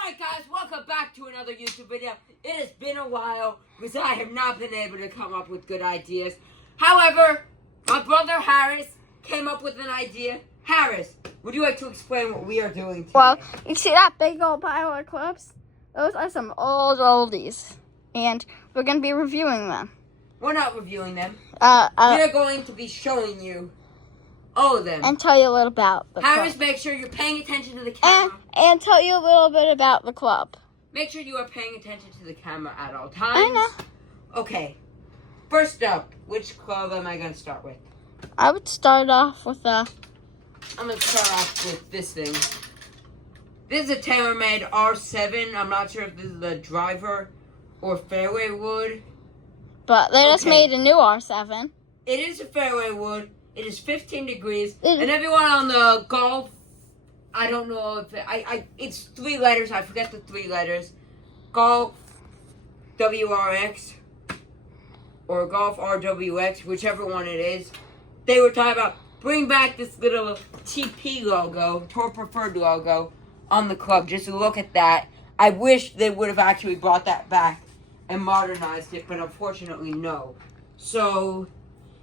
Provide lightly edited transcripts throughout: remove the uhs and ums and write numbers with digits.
Alright guys, welcome back to another YouTube video. It has been a while because I have not been able to come up with good ideas. However, my brother Harris came up with an idea. Harris, would you like to explain what we are doing today? Well, you see that big old pile of clips? Those are some old oldies. And we're going to be reviewing them. We're not reviewing them. We're going to be showing you all of them. And tell you a little about the Harris, club. make sure you're paying attention to the camera. And tell you a little bit about the club. Make sure you are paying attention to the camera at all times. I know. Okay. First up, which club am I going to start with? I would start off with I'm going to start off with this thing. This is a TaylorMade R7. I'm not sure if this is the driver or fairway wood. But they just made a new R7. It is a fairway wood. It is 15 degrees. And everyone on the golf, I don't know if it's 3 letters. I forget the 3 letters. Golf WRX or Golf RWX, whichever one it is. They were talking about bring back this little TP logo, Tour Preferred logo, on the club. Just look at that. I wish they would have actually brought that back and modernized it, but unfortunately, no. So,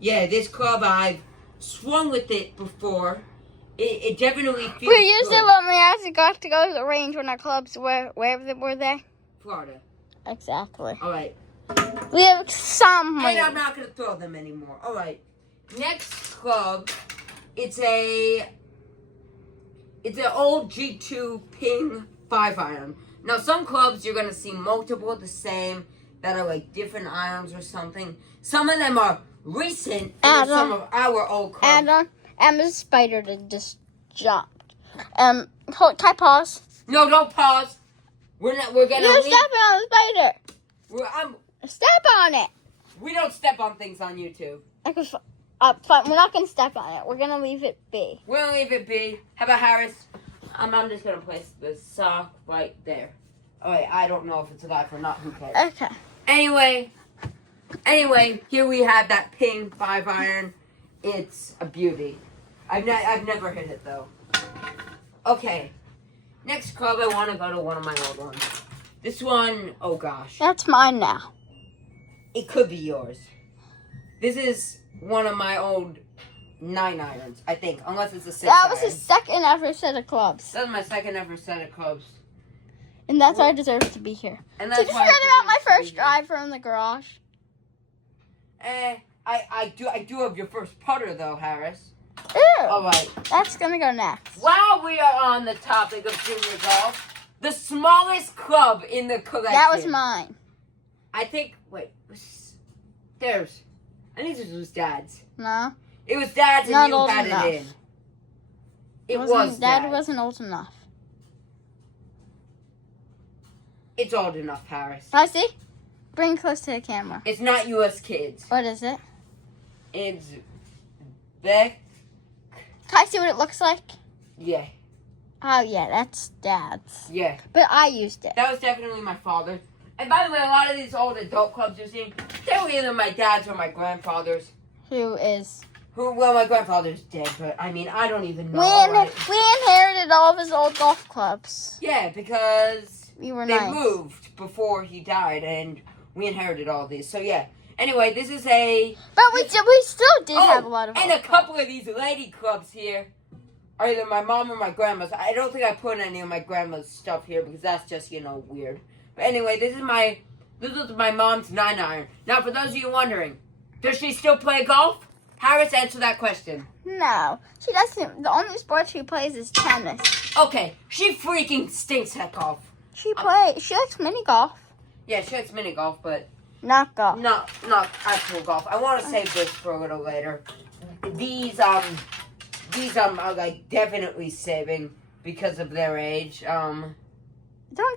yeah, this club, I've swung with it before. It definitely feels We used good. it when we actually got to go to the range when our clubs were, where were they? Florida. Exactly. All right. We have some money. And I'm not going to throw them anymore. All right. Next club, it's an old G2 Ping 5-iron. Now, some clubs you're going to see multiple of the same that are like different irons or something. Some of them are recent, and some of our old clubs. And the spider that just jumped. Can I pause? No, don't pause. We're going to You're stepping on the spider. Step on it. We don't step on things on YouTube. Fine. We're not going to step on it. We're going to leave it be. We're going to leave it be. How about Harris? I'm just going to place the sock right there. All right, I don't know if it's a life or not. Who cares? Okay. Anyway, here we have that Ping 5-iron. It's a beauty. I've never hit it, though. Okay. Next club, I want to go to one of my old ones. This one, oh gosh. That's mine now. It could be yours. This is one of my old 9-irons, I think. Unless it's a 6-iron. That was his second ever set of clubs. That was my second ever set of clubs. And that's why I deserve to be here. And Did you forget about my first drive from the garage? I do have your first putter, though, Harris. Ew. All right. That's going to go next. While we are on the topic of junior golf, the smallest club in the collection. That was mine. I think, wait, theirs. I think this was Dad's. No. It was Dad's Not and you old had enough. it in. It was Dad Dad's. wasn't old enough. It's old enough, Harris. I see. Bring it close to the camera. It's not U.S. Kids. What is it? It's Beck. Can I see what it looks like? Yeah. Oh, yeah, that's Dad's. Yeah. But I used it. That was definitely my father's. And by the way, a lot of these old adult clubs you're seeing, they were either my dad's or my grandfather's. Well, my grandfather's dead, but I mean, I don't even know. we inherited all of his old golf clubs. Yeah, because We were they nice. moved before he died, and we inherited all these. So yeah. Anyway, this is a. But we still did have a lot of. And a couple of these lady clubs here are either my mom or my grandma's. I don't think I put any of my grandma's stuff here because that's just weird. But anyway, this is my mom's 9-iron. Now, for those of you wondering, does she still play golf? Harris, answer that question. No, she doesn't. The only sport she plays is tennis. Okay, she freaking stinks at golf. She likes mini golf. Yeah, she likes mini golf, but not golf. Not actual golf. I want to save this for a little later. These I'm like definitely saving because of their age. Don't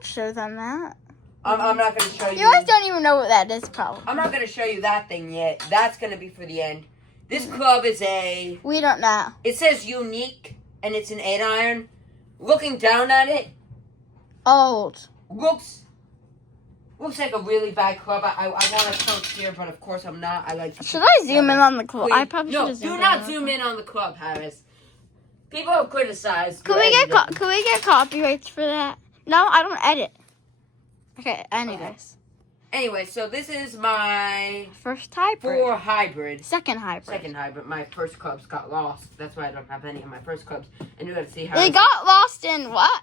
show them that. I'm not going to show you. You guys don't even know what that is, probably. I'm not going to show you that thing yet. That's going to be for the end. This club is We don't know. It says unique, and it's an 8-iron. Looking down at it. Old. Looks like a really bad club. I want to coach here, but of course I'm not. I like to. Should I zoom in on the club? Wait, I probably should. No, do not zoom in on the club, Harris. People have criticized. Could we get copyrights for that? No, I don't edit. Okay, anyways. Anyway, so this is my First hybrid. 4 hybrid. Second hybrid. Second hybrid. My first clubs got lost. That's why I don't have any of my first clubs. And you got to see how They got lost in what?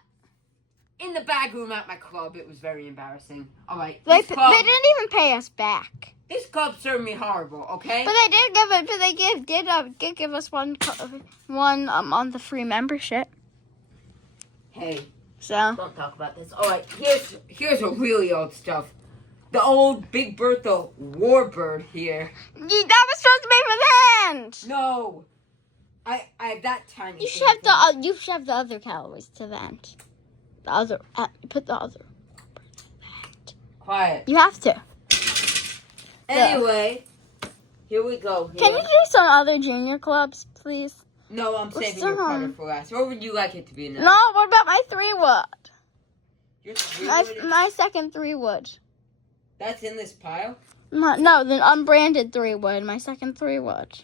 in the bag room at my club. It was very embarrassing. All right. They This club, didn't even pay us back. this club served me horrible. Okay. But they did give it. But they did give us one on the free membership. Hey, So don't talk about this. All right. Here's a really old stuff. The old Big Bertha Warbird here. that was supposed to be for the end. No. I have that tiny. You thing should have for- you should have the other calories to the end. The other put the other. Quiet. You have to. Anyway, here we go. Can you do some other junior clubs, please? No, I'm What's saving your that? Carter for last. What would you like it to be now? No. What about my 3-wood? Your 3 wood? My second 3-wood. That's in this pile? No, the unbranded 3-wood. My second 3-wood.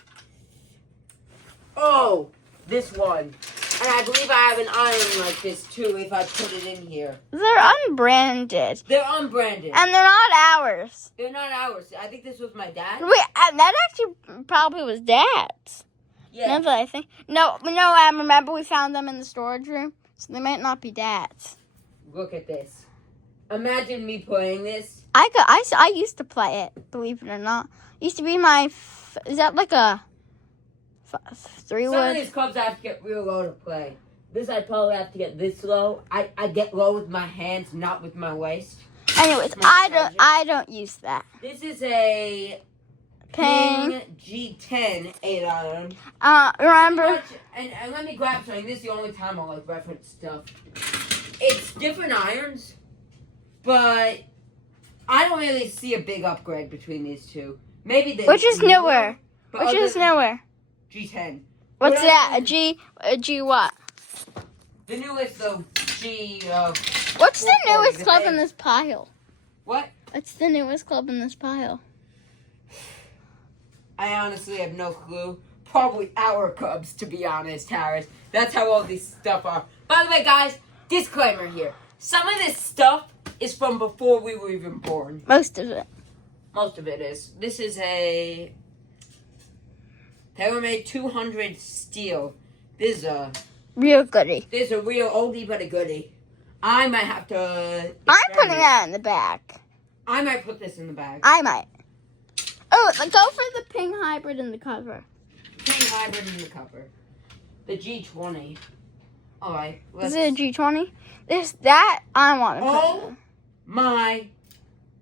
Oh, this one. And I believe I have an iron like this too if I put it in here. They're unbranded. They're unbranded. And they're not ours. They're not ours. I think this was my dad. Wait, that actually probably was Dad's. Yeah. Now that I think. No, I remember we found them in the storage room, so they might not be Dad's. Look at this. Imagine me playing this. I used to play it, believe it or not. Used to be my. Is that like a 3-wood? Some of these clubs I have to get real low to play. This I probably have to get this low. I get low with my hands, not with my waist. Anyways, I don't use that. This is a Ping. G10 8-iron. Remember? And let me grab something. This is the only time I'll like reference stuff. It's different irons, but I don't really see a big upgrade between these two. Maybe they. Which is newer? but Which other is than newer? G10. What's But that? other A G what? The newest, the G. What's the 440, newest the club big- in this pile? What? What's the newest club in this pile? I honestly have no clue. Probably our Cubs, to be honest, Harris. That's how all these stuff are. By the way, guys, disclaimer here. Some of this stuff is from before we were even born. Most of it. Most of it is. This is a TaylorMade 200 steel. This is a Real goodie. real oldie but a goodie. I might have to. I'm putting experiment. that in the bag. I might put this in the bag. I might. Oh, go for the pink hybrid in the cover. Pink hybrid in the cover. The G20. Alright. Is it a G20? That I want to put Oh in. my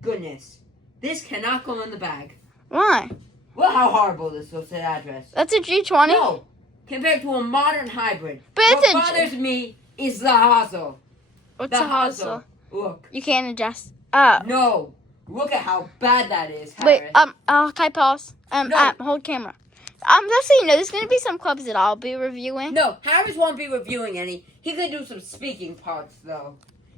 goodness. This cannot go in the bag. Why? Look how horrible this looks at address. That's a G20? No. Compared to a modern hybrid. But it's what bothers me is the hosel. What's The a hosel? Look. You can't adjust. Oh. No. Look at how bad that is, Wait, Harris. can I pause? No. Hold camera. Just so you know, there's going to be some clubs that I'll be reviewing. No, Harris won't be reviewing any. He could do some speaking parts, though.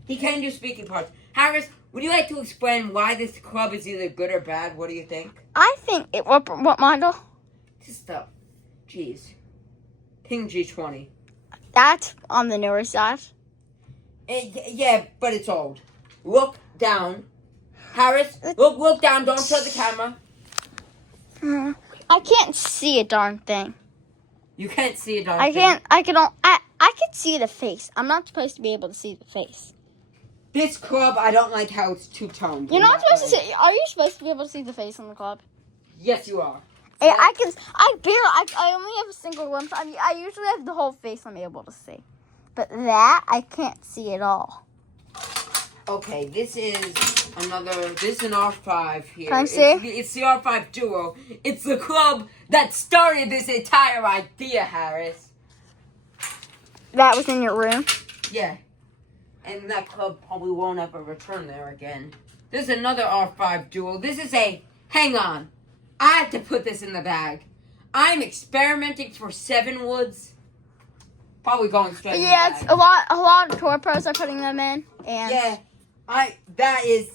He can do speaking parts. Harris, would you like to explain why this club is either good or bad? What do you think? I think what model? This stuff. Jeez. Ping G20. That's on the newer side. Yeah, but it's old. Look down. Harris, look down. Don't show the camera. I can't see a darn thing. You can't see it on I can't. I can see the face. I'm not supposed to be able to see the face. This club, I don't like how it's two-toned. You're in not that supposed to way. see. Are you supposed to be able to see the face in the club? Yes, you are. I can. I only have a single glimpse. I usually have the whole face I'm able to see, but that I can't see at all. Okay, this is This is an R5 here. Can I see? It's the R5 Duo. It's the club that started this entire idea, Harris. That was in your room. Yeah. And that club probably won't ever return there again. There's another R5 Duo. This is a... Hang on. I have to put this in the bag. I'm experimenting for 7 woods. Probably going straight in the Yeah, bag. it's a lot of tour pros are putting them in, and Yeah. That is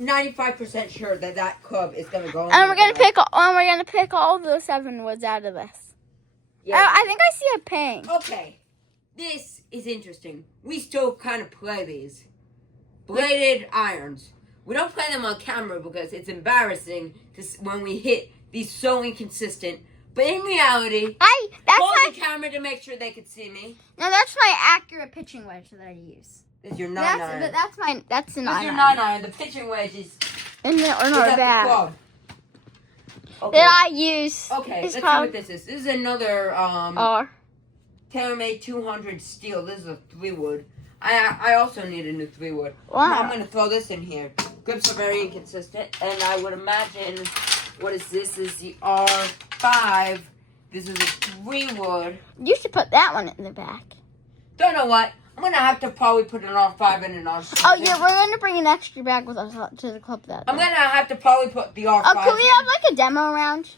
95% sure that club is going to go in and the we're gonna bag. pick all the 7 woods out of this. Yeah. I think I see a ping. Okay. this is interesting. We still kind of play these. Bladed irons. We don't play them on camera because it's embarrassing when we hit these so inconsistent. But in reality, hold the camera to make sure they could see me. No, that's my accurate pitching wedge that I use. This is your 9-iron. That's an 9-iron. This is your 9-iron. The pitching wedge is in the bag. Okay. That I use. Okay, let's see what this is. This is another TaylorMade 200 steel. This is a 3-wood. I also need a new 3-wood. Wow. Now I'm going to throw this in here. Grips are very inconsistent, and I would imagine, what is this? This is the R5. This is a 3-wood. You should put that one in the back. Don't know what. I'm going to have to probably put an R5 in an R6. Oh, yeah, we're going to bring an extra bag with us to the club that day. I'm going to have to probably put the R5 Oh, can we have like a demo round?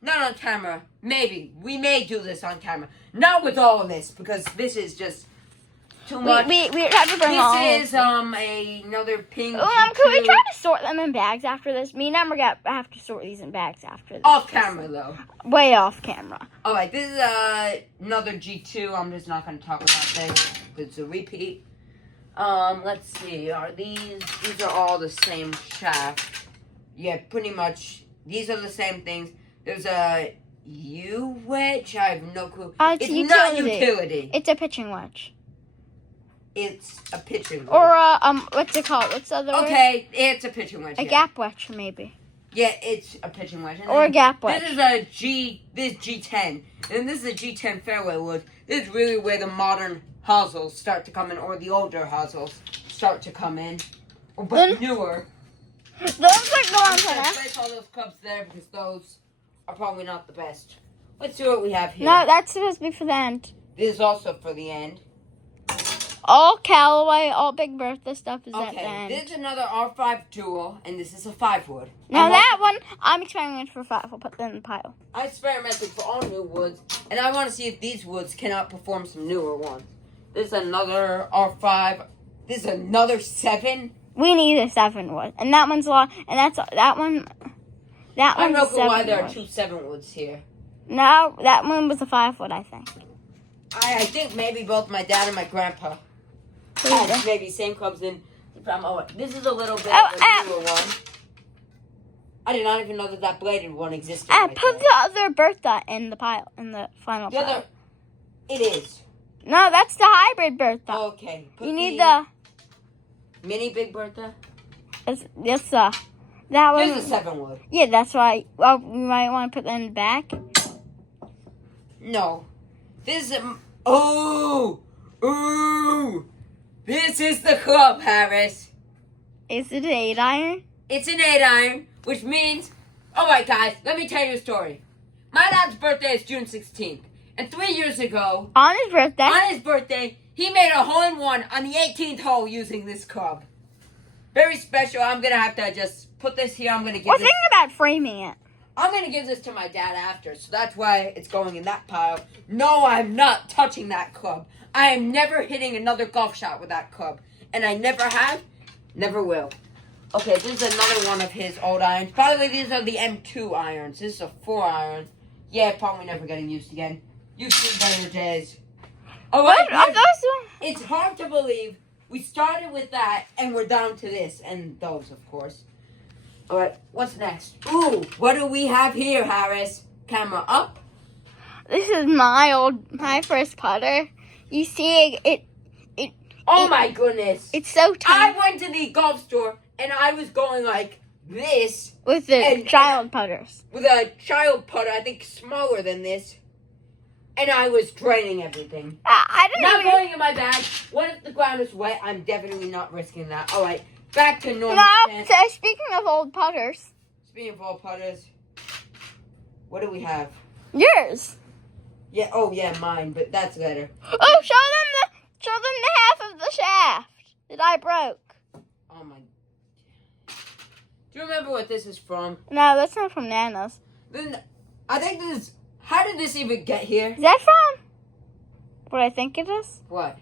Not on camera. Maybe. We may do this on camera. Not with all of this, because this is just too much. We have to bring all. This is another pink. Can we try to sort them in bags after this? Me and Emma have to sort these in bags after this. Off camera, though. Way off camera. Alright, this is another G2. I'm just not going to talk about this. It's a repeat. Let's see. These are all the same shaft. Yeah, pretty much. These are the same things. There's a U-wedge. I have no clue. It's not utility. It's a pitching wedge. It's a pitching wedge. Or what's it called? What's the other word? Okay, it's a pitching wedge. A gap wedge, maybe. Yeah, it's a pitching wedge. Or a gap wedge. This is this G10. And this is a G10 fairway wood. This is really where the modern hosels start to come in, or the older hosels start to come in. But newer. Those are going to place all those clubs there because those are probably not the best. Let's see what we have here. No, that's supposed to be for the end. This is also for the end. All Callaway, all Big Bertha stuff is at the Okay, end. this is another R5 Dual, and this is a 5-wood. Now that one, I'm experimenting for 5. I'll put that in the pile. I experimented for all new woods, and I want to see if these woods can outperform some newer ones. This is another R5. This is another 7. We need a 7-wood, and that one's a lot. And that one. That I one's don't know why there are 7-wood. 2 7-woods here. No, that one was a 5-wood, I think. I think maybe both my dad and my grandpa had maybe same clubs in. This is a little bit of a newer one. I did not even know that bladed one existed. Put the other Bertha in the pile, in the final pile. Other, it is. No, that's the hybrid Bertha. Okay. You need the mini Big Bertha. Yes, that one. There's a 7-wood. Yeah, that's why. Well, we might want to put that in the back. No. This is This is the club, Harris. Is it an 8-iron? It's an 8-iron, which means... Alright, guys, let me tell you a story. My dad's birthday is June 16th. And 3 years ago... On his birthday, he made a hole-in-one on the 18th hole using this club. Very special. I'm going to have to just put this here. I'm going to give We're thinking about framing it. I'm going to give this to my dad after, so that's why it's going in that pile. No, I'm not touching that club. I am never hitting another golf shot with that club. And I never have, never will. Okay, this is another one of his old irons. By the way, these are the M2 irons. This is a 4-iron. Yeah, probably never getting used again. You've seen better days. Oh, What are those? it's hard to believe. We started with that, and we're down to this. And those, of course. All right, what's next? Ooh, what do we have here, Harris? Camera up. This is my first putter. You see it. Oh my goodness. It's so I tiny. went to the golf store, and I was going like this. With the child putters. With a child putter, I think smaller than this. And I was draining everything. I don't Not know. going in my bag. What if the ground is wet? I'm definitely not risking that. All right, back to normal. No, so speaking of old putters. Speaking of all putters, what do we have? Yours. Yeah, oh yeah, mine, but that's better. Oh, show them the half of the shaft that I broke. Oh my. Do you remember what this is from? No, that's not from Nana's. Then I think this is, how did this even get here? Is that from what I think it is? What?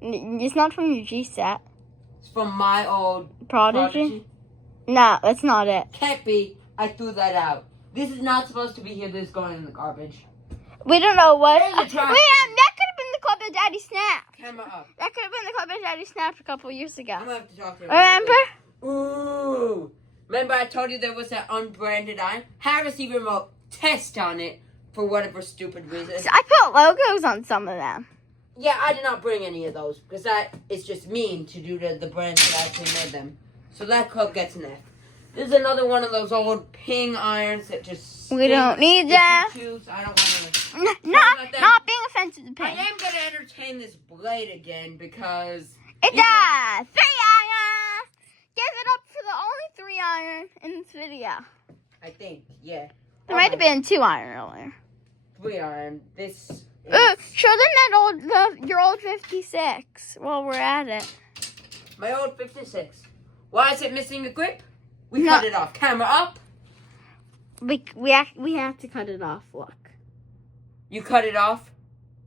It's not from your G set. It's from my old Prodigy? No, that's not it. Can't be. I threw that out. This is not supposed to be here. This is going in the garbage. We don't know what. There's a trash Wait, that could have been the club that Daddy snapped. Camera up. That could have been the club that Daddy snapped a couple years ago. I'm gonna have to talk to him. Remember? Ooh. Remember I told you there was that unbranded iron? Harris even wrote test on it for whatever stupid reason. I put logos on some of them. Yeah, I did not bring any of those because that is just mean to do to the brands that actually made them. So that club gets an F. This is another one of those old ping irons that just... We don't need that. I don't want to... Not being offensive to I ping. am going to entertain this blade again because... It's a 3 iron. Give it up for the only 3 iron in this video. I think, yeah. There might have been 2 iron earlier. 3 iron. This... Show them that your old 56 while we're at it. My old 56. Why is it missing a grip? We No. cut it off. Camera up. We have to cut it off. Look, You cut it off.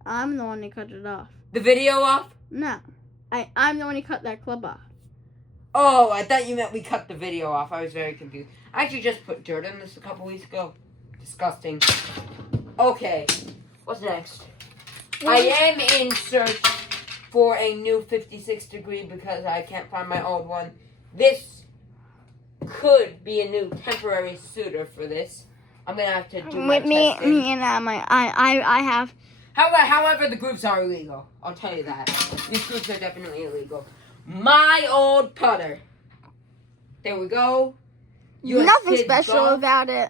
I'm the one who cut it off. The video off. No, I'm the one who cut that club off. Oh, I thought you meant we cut the video off. I was very confused. I actually just put dirt in this a couple weeks ago. Disgusting. Okay. What's next? I am in search for a new 56 degree because I can't find my old one. This could be a new temporary suitor for this. I'm going to have to do my With me testing. and I have. However, the groups are illegal. I'll tell you that. These groups are definitely illegal. My old putter. There we go. US Nothing Kids special Golf. about it.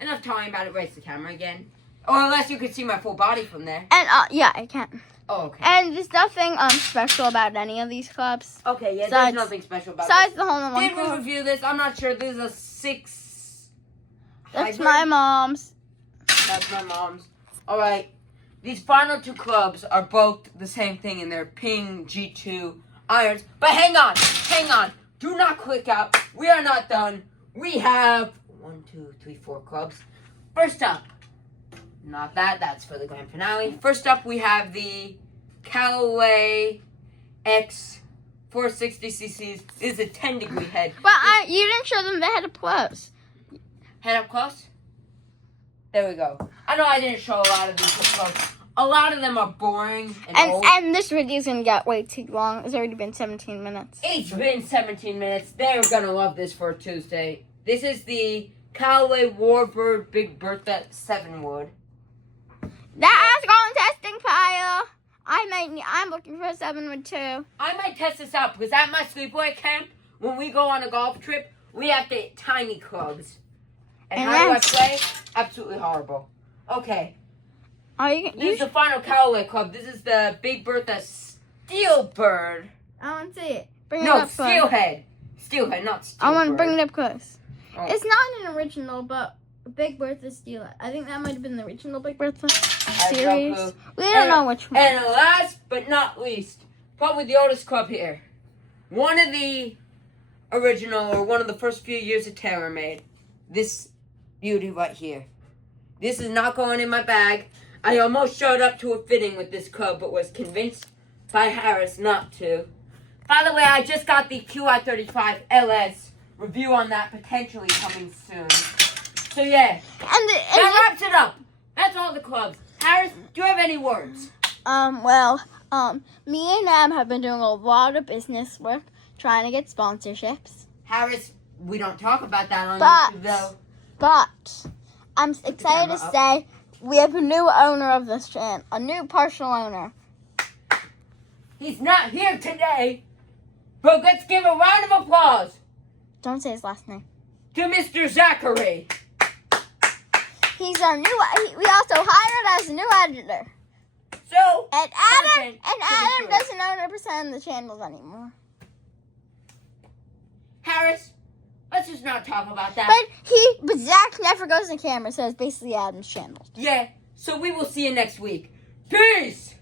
Enough talking about it. Raise the camera again. Or unless you could see my full body from there. And yeah, I can. Oh, okay. And there's nothing special about any of these clubs. Okay, yeah, Besides- there's nothing special about Besides this. the hole in one Did we club. review this? I'm not sure. This is a 6. That's hybrid. my mom's. That's my mom's. Alright. These final 2 clubs are both the same thing and they're Ping G2 irons. But hang on. Hang on. Do not click out. We are not done. We have 1, 2, 3, 4 clubs. First up. Not that. That's for the grand finale. First up, we have the Callaway X 460cc's. This is a 10 degree head. Well, you didn't show them the head up close. Head up close. There we go. I know I didn't show a lot of these up close. A lot of them are boring and old. And this video's gonna get way too long. It's already been 17 minutes. It's been 17 minutes. They're gonna love this for a Tuesday. This is the Callaway Warbird Big Bertha 7 wood. That's going testing pile. I'm looking for a 7 wood too. I might test this out because at my sleepaway camp, when we go on a golf trip, we have to hit tiny clubs. And And how do I that's- play? Absolutely horrible. Okay. You This is the final Callaway club. This is the Big Bertha Steelbird. I want to see it. Bring it No, up close. Steelhead. Steelhead, not Steelbird. I want to bring it up close. Oh. It's not an original, but Big Bertha Steel. I think that might have been the original Big Bertha have no series. clue. We don't know which one. And last but not least, probably the oldest club here. One of the original, or one of the first few years of TaylorMade. This beauty right here. This is not going in my bag. I almost showed up to a fitting with this club, but was convinced by Harris not to. By the way, I just got the QI35 LS review on that potentially coming soon. So yeah, that wraps it up. That's all the clubs. Harris, do you have any words? Me and Em have been doing a lot of business work trying to get sponsorships. Harris, we don't talk about that on But- YouTube though. But I'm excited camera to up. say we have a new owner of this channel, a new partial owner. He's not here today, but let's give a round of applause Don't say his last name. to Mr. Zachary. He's our new. We also hired as a new editor. So, And Adam Content to be doesn't own 100% of the channels anymore. Harris, let's just not talk about that. But Zach never goes on camera, so it's basically Adam's channel. Yeah, so we will see you next week. Peace!